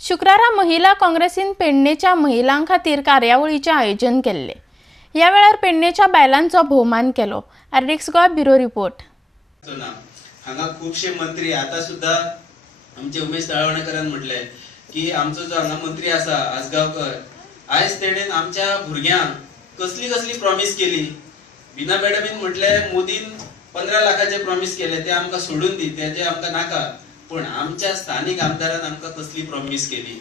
शुक्रारा महिला काँग्रेसीन पेडणेच्या महिलां खातीर कार्यावळीचे आयोजन केले। या वेळार पेडणेच्या बायलांचो भोवमान केलो। आर्डिक्स गोवा ब्युरो रिपोर्ट। हांगा खूबशे मंत्री आता सुद्धा आमचे उमेश तळवणेकरान म्हटले की आमचो जो हांगा मंत्री आसा आसगांवकर आयज तेणेन आमच्या भुरग्यांक कसली कसली प्रॉमिस केली। बिना मॅडमीन म्हटले मोदीन 15 लाखाचे प्रॉमिस केले ते आमकां सोडून दी, तेजे आमकां नाका, पण आमच्या स्थानिक आमदारान आमकां कसली प्रॉमिस केली,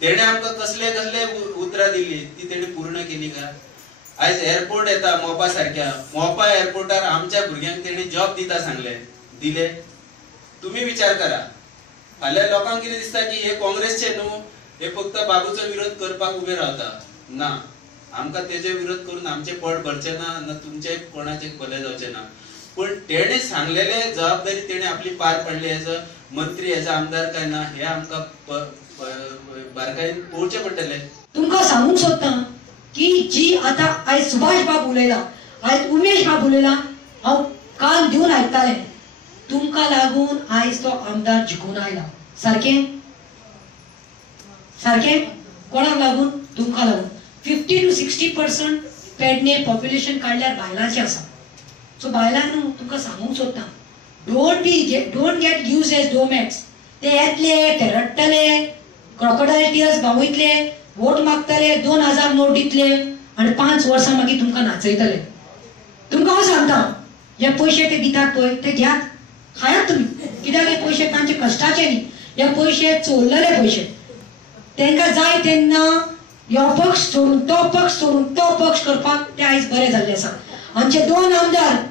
तेणे आमकां कसले कसले उतरां दिली ती तेणे पूर्ण केली का? आज एअरपोर्ट येता मोपा सारख्या मोपा एअरपोर्टार आमच्या भुरग्यांक तेणे जॉब दिता सांगले, दिले? तुम्ही विचार करा। फाल्यां लोकांक कितें दिसता की हे काँग्रेसचे न्हू, हे फक्त बाबूचो विरोध करपाक उभे रावता। ना, आमकां तेजे विरोध करून आमचे पोट भरचे ना, ना तुमचे कोणाचे भले जावचे ना, पण तेणे सांगलेले जबाबदारी तेणे आपली पार पाडली। हेजो मंत्री हेजो आमदार काय ना हे आमकां बारकायेन पळोवचें पडटलें। तुमकां सांगूंक सोदता की जी आता आयज सुभाष बाब उलयला, आयज उमेश बाब उलयला, हांव कान दिवन आयकताले, तुमकां लागून आयज तो आमदार जिखून आयला। सारकें सारकें कोणाक लागून? तुमकां लागून। 50 to 60% पेडणे पॉप्युलेशन काडल्यार बायलांचे आसा। सो बायलांक तुमकां सांगूंक सोदता, डोंट गेट यूज्ड एज डोमॅट्स। ते येतले, ते रडटले, क्रोकोडायल टियर्स भावयतले, वोट मागतले, 2000 नोट दितले आणि 5 वर्सां मागीर तुमकां नाचयतले। तुमकां हांव सांगता, हे पयशे ते दितात पळय ते घेयात, खायात तुमी, कित्याक हे पयशे तांचे कश्टाचे न्ही, हे पयशे चोरलेले पयशे। तांकां जाय तेन्ना ह्यो पक्ष सोडून तो पक्ष सोडून तो पक्ष करपाक ते आयज बरे जाल्ले आसा। आमचे दोन आमदार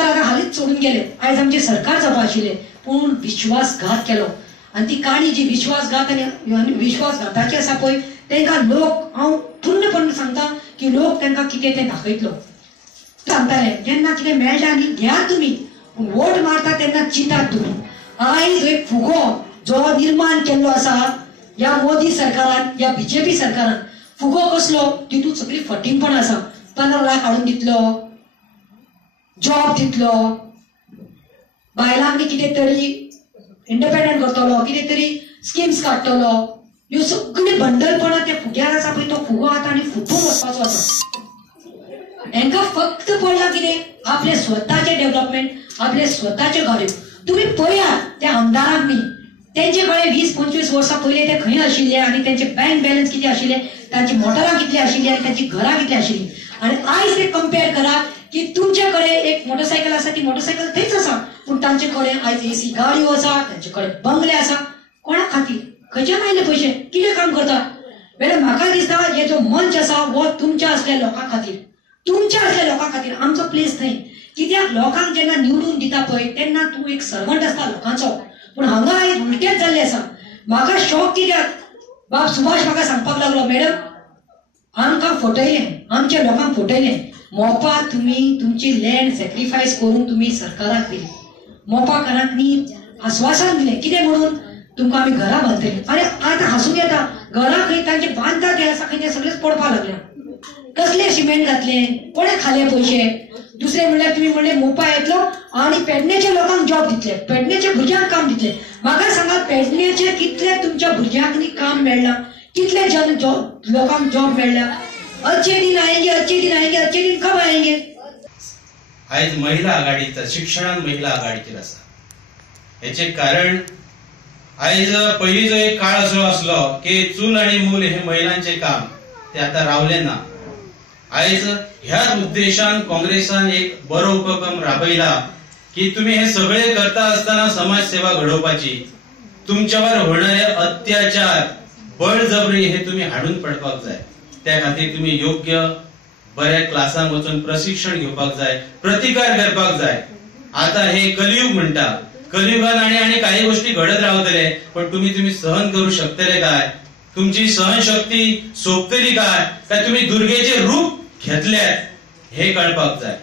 आता हालींच सोडून गेले, आयज आमचे सरकार जावपा आशिल्ले, पूण विश्वासघात केलो। आणि ती काणी जी विश्वासघात आनी विश्वासघाताची आसा पळय तांकां लोक, हांव पूर्णपणे सांगता की लोक तांकां कितें तें दाखयतलो। सांगताले जेन्ना कितें मेळटा न्ही घेयात तुमी, पूण वोट मारता तेन्ना चिंतात तुमी। आयज एक फुगो जो निर्माण केल्लो आसा या मोदी सरकारान, या बीजेपी सरकारान, फुगो कसलो, तितूंत सगळी फटींगपण आसा। 15 लाख हाडून दितलो, जॉब दितलो, बायलांक कितें तरी इंडिपेंडंट करतलो, कितें तरी स्किम्स काडटलो, ह्यो सगळी बंडलपणां त्या फुग्यार आसा पळय, तो फुगो आतां आनी फुटून वचपाचो आसा। हांकां फक्त पडला कितें, आपले स्वताचे डेव्हलपमेंट, आपले स्वताचे घरे। तुम्ही पळयात त्या आमदारांक न्ही, तेंचे कडेन 20-25 वर्सां पयलीं ते खंय आशिल्ले आनी तेंचे बँक बॅलन्स कितें आशिल्ले, तांची मोटरां कितली आशिल्ली आनी तांची घरां कितली आशिल्ली, आनी आयज ते कंपेर करा की तुमचे कडेन एक मोटरसायकल आसा, ती मोटरसायकल थंयच आसा, पूण तांचे कडेन आयज एसी गाडयो आसा, तांचे कडेन बंगले आसा। कोणा खातीर? खंयच्यान आयले पयशे? कितें काम करता? वेल्यार म्हाका दिसता हे जो मंच आसा हो तुमच्या असल्या लोकां खातीर, तुमच्या असल्या लोकां खातीर। आमचो प्लेस थंय, कित्याक लोकांक जेन्ना निवडून दिता पळय तेन्ना तूं एक सर्वंट आसता लोकांचो, पूण हांगा आयज उलटेंच जाल्लें आसा। म्हाका शॉक कित्याक, बाब सुभाष म्हाका सांगपाक लागलो, मॅडम आमकां फटयलें, आमच्या लोकांक फटयलें। मोपा तुमी तुमची लँड सॅक्रिफायस करून तुमी सरकाराक दिली, मोपाकारांक न्ही आश्वासन दिलें, कितें म्हणून, तुमकां आमी घरां बांदतली। अरे आतां हांसूंक येता, घरां खंय तांचे बांदता ते आसा खंय ते सगळेच पडपाक लागल्या। कसले सिमेंट घातले, कोणे खाले पयशे? दुसरे म्हणल्यार तुम्ही म्हणले मोपा येतलो आणि पेडणेच्या लोकांक जॉब दितले, पेडणेच्या भुरग्यांक काम दितले। म्हाका सांगा, पेडणेचे कितले तुमच्या भुरग्यांक काम मेळ्ळा, कितले लोकांक जॉब मेळ्ळा? अच्छे दिन आएंगे, अच्छे दिन आएंगे, अच्छे दिन कब आएंगे? आयज महिला आघाडीचा शिक्षणात महिला आघाडीचेर आसा। हेचे कारण आयज पयलींचो एक काळ असो आसलो की चूल आणि मूल हे महिलांचे काम, ते आता रावले ना। आयज ह्याच उद्देशान काँग्रेसान एक बरो उपक्रम राबयला की तुम्ही हे सगळे करता असताना समाजसेवा घडोवपाची, तुमच्यावर होणारे अत्याचार, बळजबरी हे तुम्ही हाडून पडपाक जाय। त्या खातीर तुम्ही योग्य बऱ्या क्लासांक वचून प्रशिक्षण घेवपाक जाय, प्रतिकार करपाक जाय। आता हे कलियुग म्हणटा, कलियुगान आणि काही गोष्टी घडत रावतले, पण तुम्ही सहन करू शकतले काय? तुमची सहनशक्ती सोपतली काय तुम्ही दुर्गेचे रूप घेतल्यात हे कळपाक जाय।